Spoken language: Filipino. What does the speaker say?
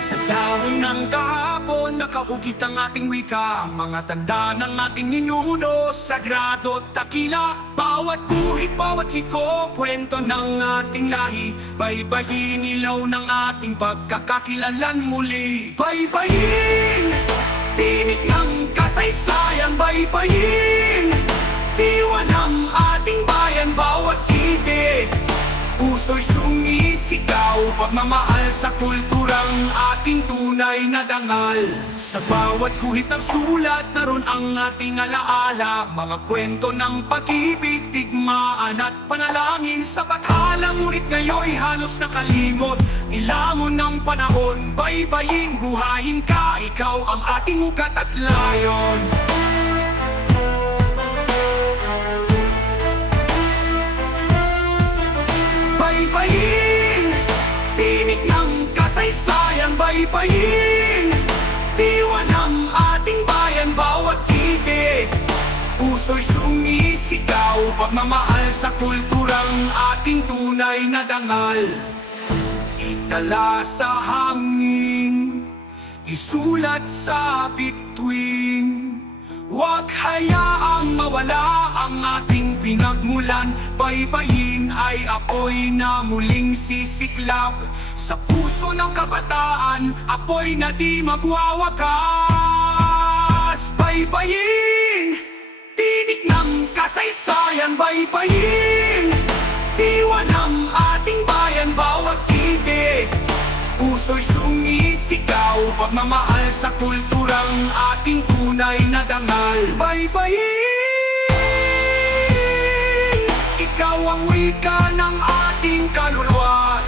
Sa dahon ng kahapon, nakaugit ang ating wika. Mga tanda ng ating ninuno, sagrado takila. Bawat guhit, bawat liko, kwento ng ating lahi. Baybayin ilaw ng ating pagkakakilanlan muli. Baybayin, tinik ng kasaysayan. Baybayin, diwa ng ating bayan. Bawat ibig, Puso'y sumisigaw Pagmamahal sa kulturang ating tunay na dangal. Sa bawat guhit ng sulat Naroon ang ating alaala. Mga kwento ng pag-ibig, digmaan at panalangin. Sa bathala ngunit ngayon'y halos nakalimot. Nilamon ng panahon Baybayin, buhayin ka. Ikaw ang ating ugat at layon. Baybayin, Baybayin, diwa ng ating bayan Bawat ibig, puso'y sumisigaw Pagmamahal sa kulturang ating tunay na dangal. Itala sa hangin, isulat sa bituin. Huwag hayaang mawala ang ating pinagmulan. Baybayin ay apoy na muling sisiklab Sa puso ng kabataan, apoy na di magwawakas. Baybayin, tinig ng kasaysayan. Baybayin, diwa ng ating bayan. Bawat ibig, Puso'y sumisigaw. Pagmamahal sa kulturang ating tunay na dangal. Baybayin Ikaw ang wika ng ating kaluluwa